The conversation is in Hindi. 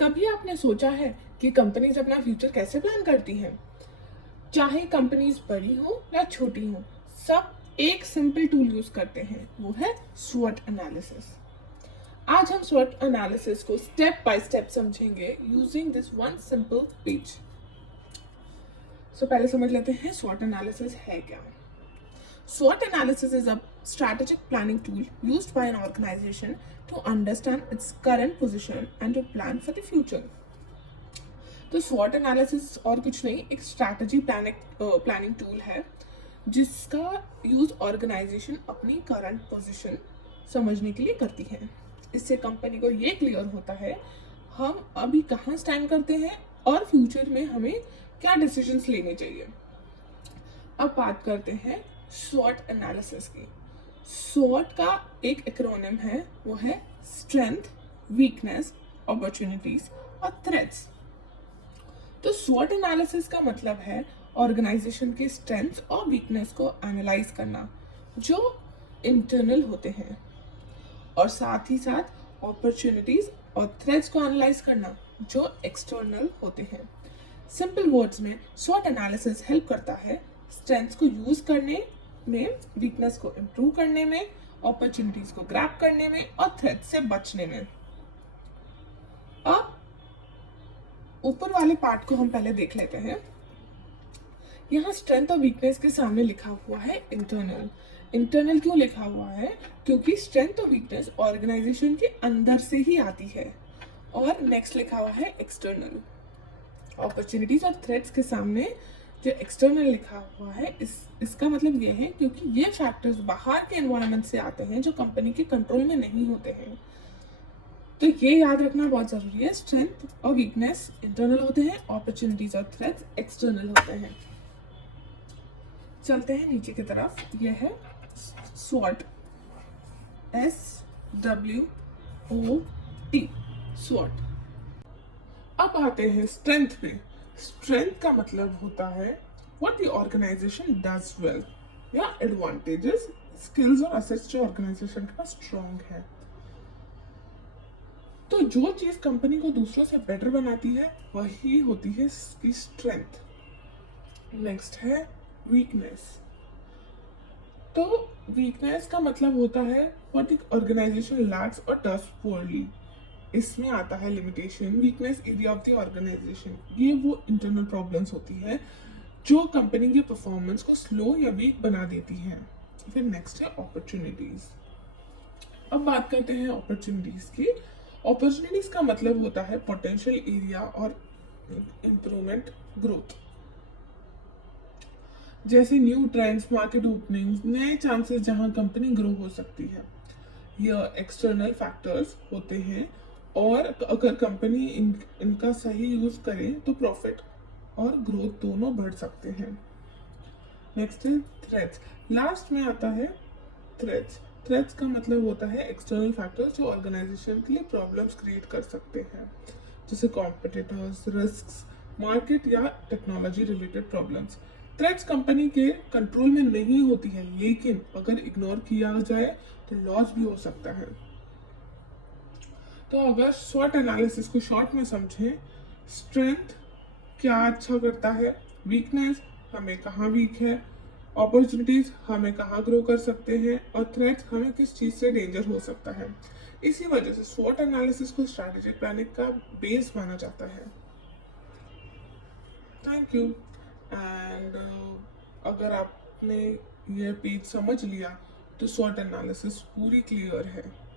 कभी आपने सोचा है कि कंपनीज अपना फ्यूचर कैसे प्लान करती हैं? चाहे कंपनीज बड़ी हो या छोटी हो, सब एक सिंपल टूल यूज करते हैं, वो है स्वॉट एनालिसिस। आज हम स्वॉट एनालिसिस को स्टेप बाय स्टेप समझेंगे using this one simple page. पहले समझ लेते हैं स्वॉट एनालिसिस है क्या। SWOT analysis is a strategic planning tool used by an organization to understand its current position and to plan for the future. तो SWOT एनालिसिस और कुछ नहीं, एक स्ट्रैटेजी प्लानिंग टूल है जिसका यूज ऑर्गेनाइजेशन अपनी करंट पोजीशन समझने के लिए करती है। इससे कंपनी को ये क्लियर होता है हम अभी कहाँ स्टैंड करते हैं और फ्यूचर में हमें क्या डिसीजंस लेने चाहिए। अब बात करते हैं स्वॉट एनालिसिस की। स्वॉट का एक एक्रोनिम है, वो है स्ट्रेंथ, वीकनेस, अपॉर्चुनिटीज और थ्रेट्स। तो स्वॉट एनालिसिस का मतलब है ऑर्गेनाइजेशन के स्ट्रेंथ्स और वीकनेस को एनालाइज करना जो इंटरनल होते हैं, और साथ ही साथ अपॉर्चुनिटीज और थ्रेट्स को एनालाइज करना जो एक्सटर्नल होते हैं। सिंपल वर्ड्स में स्वॉट एनालिसिस हेल्प करता है स्ट्रेंथ्स को यूज करने में, वीकनेस को इम्प्रूव करने में, अपॉर्चुनिटीज को ग्रैब करने में और थ्रेट से बचने में। अब ऊपर वाले पार्ट को हम पहले देख लेते हैं। यहाँ स्ट्रेंथ और वीकनेस के सामने लिखा हुआ है इंटरनल। इंटरनल क्यों लिखा हुआ है? क्योंकि स्ट्रेंथ और वीकनेस ऑर्गेनाइजेशन के अंदर से ही आती है। और नेक्स्ट लिखा हुआ है एक्सटर्नल। अपॉर्चुनिटीज और थ्रेट्स के सामने जो एक्सटर्नल लिखा हुआ है, इसका मतलब ये है क्योंकि ये फैक्टर्स बाहर के एनवायरनमेंट से आते हैं जो कंपनी के कंट्रोल में नहीं होते हैं। तो ये याद रखना बहुत जरूरी है, स्ट्रेंथ और वीकनेस इंटरनल होते हैं, अपॉर्चुनिटीज और थ्रेट्स एक्सटर्नल होते हैं। चलते हैं नीचे की तरफ। यह है स्वॉट, SWOT, स्वॉट। अब आते हैं स्ट्रेंथ पे। स्ट्रेंथ का मतलब होता है what the organization does well, या एडवांटेजेस, स्किल्स और असेट्स जो ऑर्गेनाइजेशन के पास स्ट्रॉन्ग है। तो जो चीज कंपनी को दूसरों से बेटर बनाती है वही होती है इसकी स्ट्रेंथ। नेक्स्ट है वीकनेस। तो वीकनेस का मतलब होता है व्हाट द ऑर्गेनाइजेशन लैक्स और डज पुअरली। इसमें आता है limitation, weakness area of the organization. ये वो इंटरनल प्रॉब्लम्स होती है जो कंपनी की परफॉर्मेंस को स्लो या वीक बना देती हैं। फिर नेक्स्ट है अपॉर्चुनिटीज। अब बात करते हैं अपॉर्चुनिटीज की। अपॉर्चुनिटीज का मतलब होता है पोटेंशियल एरिया और इम्प्रूवमेंट, ग्रोथ। जैसे न्यू ट्रेंड्स, मार्केट ओपनिंग्स, नए चांसेस जहां कंपनी ग्रो हो सकती है। यह एक्सटर्नल फैक्टर्स होते हैं, और अगर कंपनी इनका सही यूज करे तो प्रॉफिट और ग्रोथ दोनों बढ़ सकते हैं। नेक्स्ट है थ्रेट्स। लास्ट में आता है थ्रेट्स। थ्रेट्स का मतलब होता है एक्सटर्नल फैक्टर्स जो ऑर्गेनाइजेशन के लिए प्रॉब्लम्स क्रिएट कर सकते हैं, जैसे कॉम्पिटिटर्स, रिस्क्स, मार्केट या technology related problems. Threats company के कंट्रोल में नहीं होती है, लेकिन अगर इग्नोर किया जाए तो लॉस भी हो सकता है। तो अगर स्वॉट एनालिसिस को शॉर्ट में समझें, स्ट्रेंथ क्या अच्छा करता है, वीकनेस हमें कहाँ वीक है, अपॉर्चुनिटीज हमें कहाँ ग्रो कर सकते हैं, और थ्रेट्स हमें किस चीज़ से डेंजर हो सकता है। इसी वजह से स्वॉट एनालिसिस को स्ट्रैटेजिक प्लानिंग का बेस माना जाता है। Thank you. एंड अगर आपने ये पेज समझ लिया तो स्वॉट एनालिसिस पूरी क्लियर है।